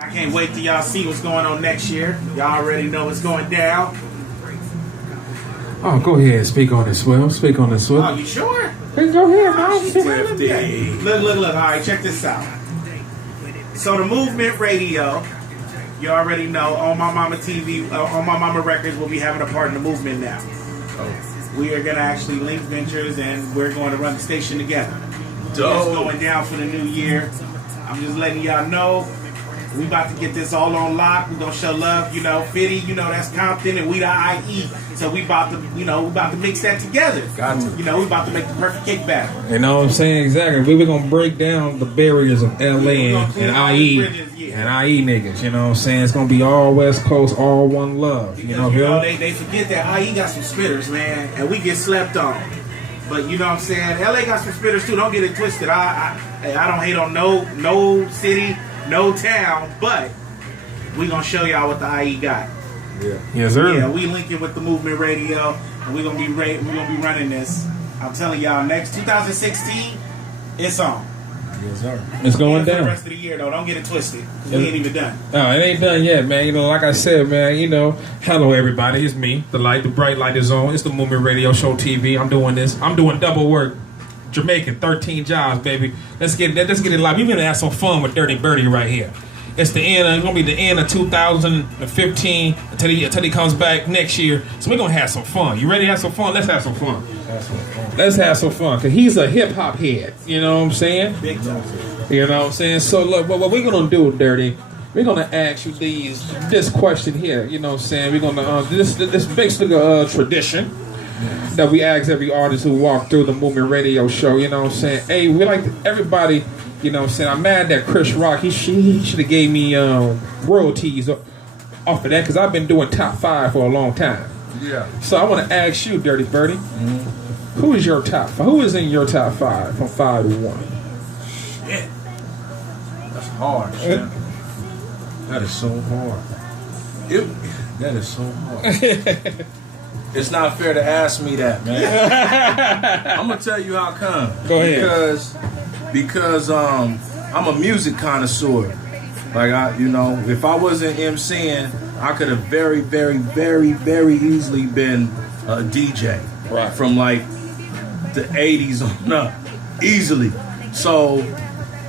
I can't wait till y'all see what's going on next year. Y'all already know what's going down. Oh, go ahead. Speak on this, Will. Speak on this, Will. Oh, you sure? Hey, go ahead, man. Look. All right, check this out. So the Movement Radio, you already know, on My Mama TV, on My Mama Records, we'll be having a part in the movement now. We are going to actually link ventures, and we're going to run the station together. It's going down for the new year. I'm just letting y'all know. We about to get this all on lock. We gonna show love, Fitty, that's Compton, and we the IE. So we about to, we about to mix that together. Got to. We about to make the perfect cake batter. You know what I'm saying? Exactly. We were gonna break down the barriers of LA and IE and IE niggas. You know what I'm saying? It's gonna be all West Coast, all one love. Because, they forget that IE got some spitters, man, and we get slept on. But you know what I'm saying? LA got some spitters too. Don't get it twisted. I don't hate on no city. No town, but we gonna show y'all what the IE got. Yeah. Yes, sir. Yeah, we linking with the Movement Radio, and we're gonna be running this. I'm telling y'all, next 2016, it's on. Yes, sir. It's going down. For the rest of the year, though, don't get it twisted, because we ain't even done. No, it ain't done yet, man. Like I said, man. Hello everybody. It's me. The bright light is on. It's the Movement Radio Show TV. I'm doing this. I'm doing double work. Jamaican, 13 jobs, baby. Let's get it live. We're gonna have some fun with Dirty Birdy right here. It's gonna be the end of 2015 until he comes back next year. So we're gonna have some fun. You ready to have some fun? Let's have some fun. Let's have some fun. Cause he's a hip hop head. You know what I'm saying? Big time. You know what I'm saying? So look, what we're gonna do, Dirty, we're gonna ask you this question here. You know what I'm saying? We're gonna this basically a tradition that we ask every artist who walk through the Movement Radio Show. You know what I'm saying? Hey, we like everybody. You know what I'm saying? I'm mad that Chris Rock, he should have gave me royalties off of that, because I've been doing top 5 for a long time. Yeah. So I want to ask you, Dirty Birdy, who is your top 5? Who is in your top 5 from 5 to 1? Shit. That's hard, shit. That is so hard. That is so hard. It's not fair to ask me that, man. I'm gonna tell you how come. Go ahead. Because I'm a music connoisseur. Like if I wasn't MCing, I could have very, very, very, very easily been a DJ. Right. From like the 80s on up, easily. So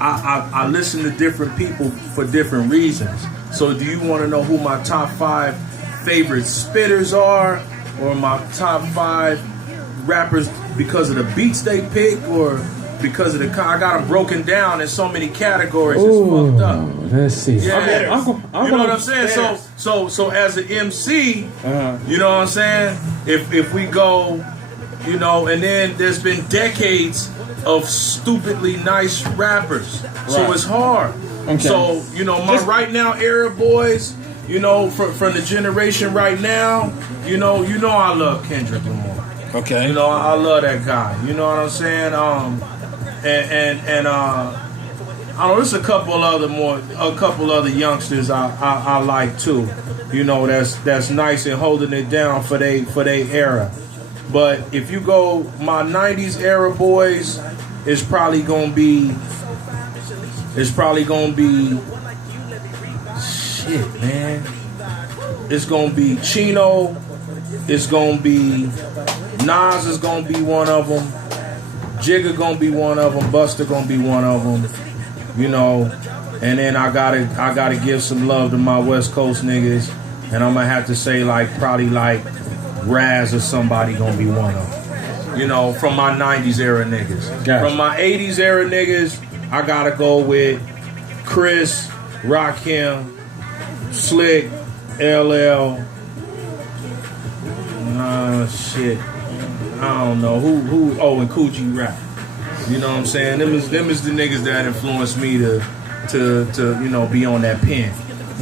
I listen to different people for different reasons. So do you want to know who my top 5 favorite spitters are? Or my top 5 rappers because of the beats they pick, or because of I got them broken down in so many categories. It's fucked up. Let's see. Yeah, you know what I'm saying. So as an MC, you know what I'm saying. If we go, and then there's been decades of stupidly nice rappers, so it's hard. Okay. So my right now era boys. From the generation right now, I love Kendrick Lamar. Okay. I love that guy. You know what I'm saying? I don't know. There's a couple other youngsters I like too. That's nice and holding it down for they era. But if you go my '90s era boys, it's probably gonna be. Shit, man. It's gonna be Chino. It's gonna be Nas is gonna be one of them. Jigga gonna be one of them. Buster gonna be one of them. And then I gotta give some love to my West Coast niggas, and I'm gonna have to say probably Raz or somebody gonna be one of them. From my '90s era niggas. Gotcha. From my '80s era niggas, I gotta go with Chris, Rakim, Slick, LL. Shit. I don't know who. Oh, and Coogee Rap. You know what I'm saying? Them is the niggas that influenced me to be on that pen.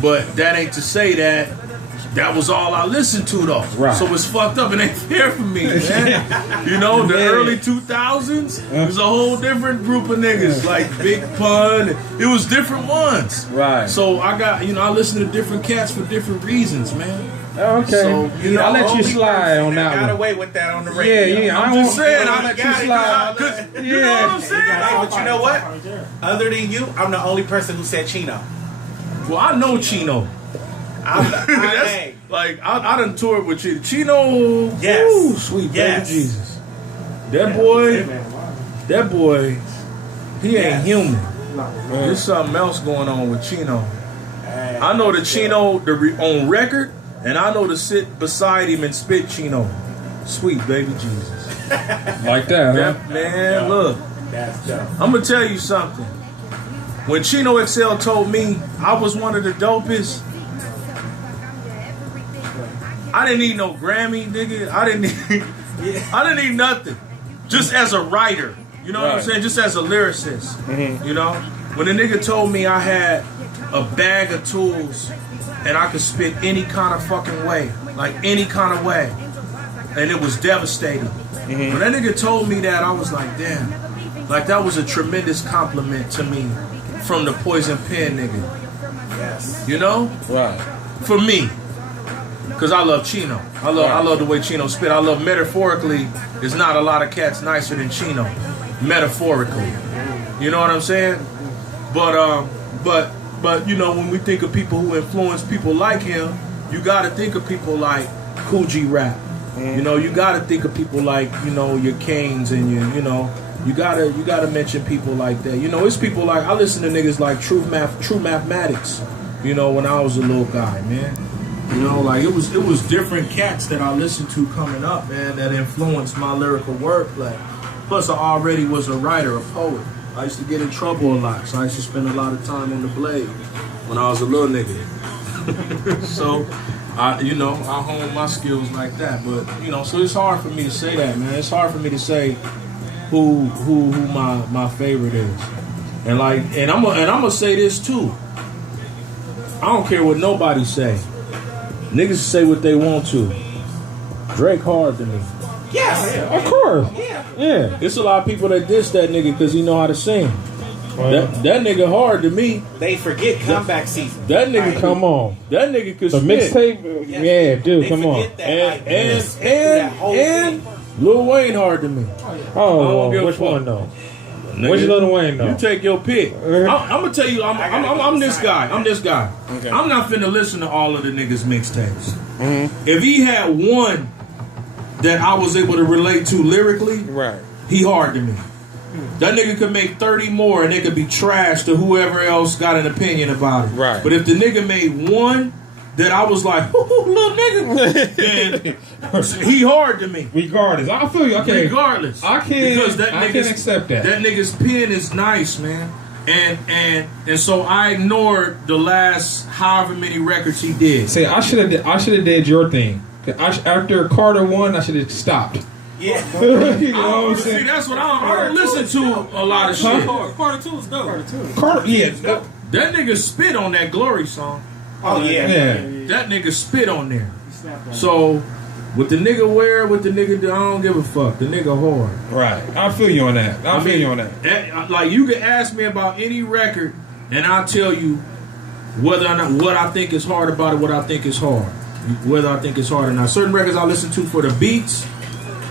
But that ain't to say that was all I listened to though. Right. So it's fucked up. It ain't fair for me, man. The early 2000s was a whole different group of niggas, like Big Pun. It was different ones. Right. So I got I listen to different cats for different reasons, man. Okay. So, I'll let you slide on that one. Got away with that on the radio. Yeah. I'm just saying, I'll let you slide. You know what I'm saying? But you know what? Other than you, I'm the only person who said Chino. Well, I know Chino. Hey. Like I done toured with Chino. Yes. Ooh, sweet baby Jesus. That boy, he ain't human. There's something else going on with Chino. I know the Chino on record, and I know to sit beside him and spit Chino. Sweet baby Jesus. Like that, huh? Man, look. That's dope. I'm gonna tell you something. When Chino XL told me I was one of the dopest, I didn't need no Grammy, nigga. I didn't need nothing. Just as a writer, you know what I'm saying? Just as a lyricist, you know. When the nigga told me I had a bag of tools and I could spit any kind of fucking way, like any kind of way, and it was devastating. When that nigga told me that, I was like, damn. Like, that was a tremendous compliment to me from the Poison Pen nigga. Yes. You know? Right. For me. Because I love Chino. I love the way Chino spit. I love metaphorically, there's not a lot of cats nicer than Chino. Metaphorically. You know what I'm saying? But you know, when we think of people who influence people like him, you gotta think of people like Coogee Rap. You know, you gotta think of people like, you know, your Canes and your, you know, you gotta mention people like that. You know, it's people like, I listen to niggas like True Mathematics, you know, when I was a little guy, man. You know, like it was different cats that I listened to coming up, man, that influenced my lyrical wordplay. Plus, I already was a writer, a poet. I used to get in trouble a lot, so I used to spend a lot of time on the blade when I was a little nigga. So, I honed my skills like that. But, you know, so it's hard for me to say that, man. It's hard for me to say who my favorite is. And I'm gonna say this too. I don't care what nobody say. Niggas say what they want to. Drake hard to me. Yes. Of course. Yeah. It's a lot of people that diss that nigga because he know how to sing. That nigga hard to me. They forget comeback season. That nigga, Right. come on. That nigga could The spit. mixtape, yeah, dude, They come on. forget that, like, And Lil Wayne hard to me. Oh, give a which fuck. one though? Nigga, Which Lil Wayne though? You take your pick. I'm gonna tell you, I'm this guy. I'm this guy. Okay. I'm not finna listen to all of the niggas' mixtapes. If he had one that I was able to relate to lyrically, Right. he hard to me. That nigga could make 30 more and they could be trash to whoever else got an opinion about it. Right. But if the nigga made one that I was like, little nigga, then he hard to me. Regardless, I feel you. Okay. Regardless. I can't accept that. That nigga's pen is nice, man. And so I ignored the last however many records he did. See, I should have did your thing. After Carter won, I should have stopped. Yeah. You know what I'm See, saying? that's what I don't listen to a lot of shit. Carter 2 is dope. Carter, yeah. That nigga spit on that Glory song. Oh yeah. That nigga spit on there. So, what the nigga wear, what the nigga do, I don't give a fuck. The nigga hard. Right. I feel you on that. I feel you on that. Like, you can ask me about any record, and I'll tell you whether or not what I think is hard about it, what I think is hard. Whether I think it's hard or not. Certain records I listen to for the beats,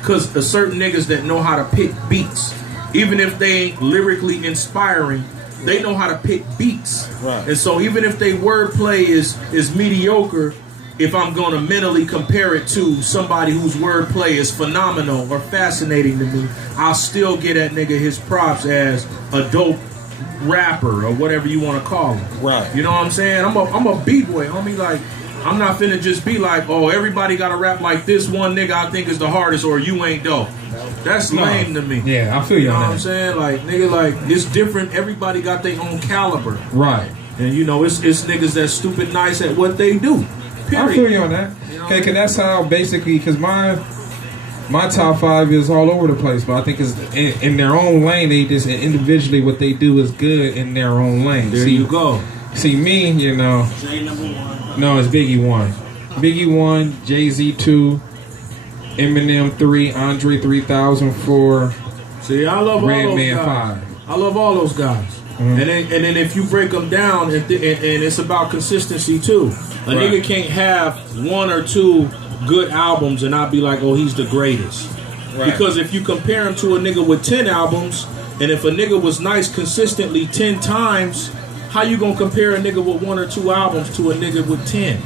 because there's certain niggas that know how to pick beats. Even if they ain't lyrically inspiring, they know how to pick beats. Right. And so even if they wordplay is mediocre, if I'm going to mentally compare it to somebody whose wordplay is phenomenal or fascinating to me, I'll still get that nigga his props as a dope rapper or whatever you want to call him. Right. You know what I'm saying? I'm a b-boy, homie. Like, I'm not finna just be like, oh, everybody got to rap like this one nigga I think is the hardest or you ain't dope. That's lame to me. Yeah, I feel you You know on what that. I'm saying? Like, nigga, like, it's different. Everybody got their own caliber. Right. And, you know, it's niggas that's stupid nice at what they do. Period. I feel you on that. You know Okay, what I cause that's how basically, cause my top 5 is all over the place, but I think it's in their own lane. They just individually what they do is good in their own lane. There you go. See me, you know. Jay #1. No, it's Biggie 1. Biggie 1, Jay-Z 2, Eminem 3, Andre 3000 4, See, I love all those Redman guys. 5. I love all those guys. And then if you break them down, and it's about consistency too. A Right. nigga can't have 1 or 2 good albums and not be like, oh, he's the greatest. Right. Because if you compare him to a nigga with 10 albums, and if a nigga was nice consistently 10 times, How you gonna compare a nigga with 1 or 2 albums to a nigga with 10?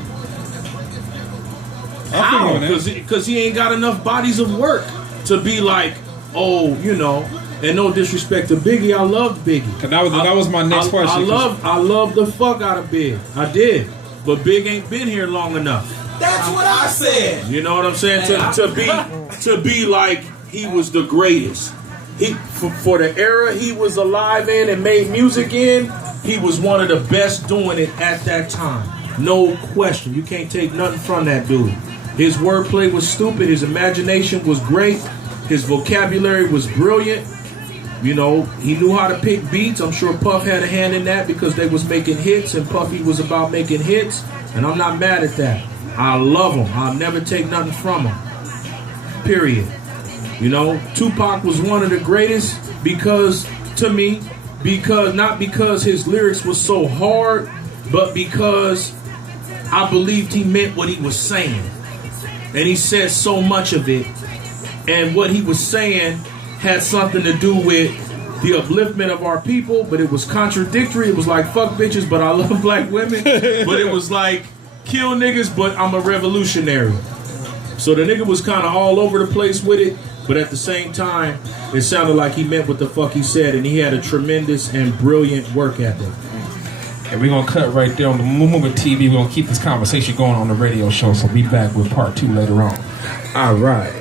How? Because he ain't got enough bodies of work to be like, oh, you know. And no disrespect to Biggie, I loved Biggie. And that was my next question. I love the fuck out of Big. I did, but Big ain't been here long enough. That's what I said. You know what I'm saying? To be like he was the greatest. He for the era he was alive in and made music in, he was one of the best doing it at that time. No question. You can't take nothing from that dude. His wordplay was stupid. His imagination was great. His vocabulary was brilliant. You know, he knew how to pick beats. I'm sure Puff had a hand in that because they was making hits and Puffy was about making hits. And I'm not mad at that. I love him. I'll never take nothing from him. Period. You know, Tupac was one of the greatest because, to me, not because his lyrics was so hard, but because I believed he meant what he was saying. And he said so much of it. And what he was saying had something to do with the upliftment of our people, but it was contradictory. It was like, fuck bitches, but I love black women. But it was like, kill niggas, but I'm a revolutionary. So the nigga was kind of all over the place with it, but at the same time, it sounded like he meant what the fuck he said, and he had a tremendous and brilliant work ethic. And we're going to cut right there on the Movement TV. We're going to keep this conversation going on the radio show, so be back with part 2 later on. All right.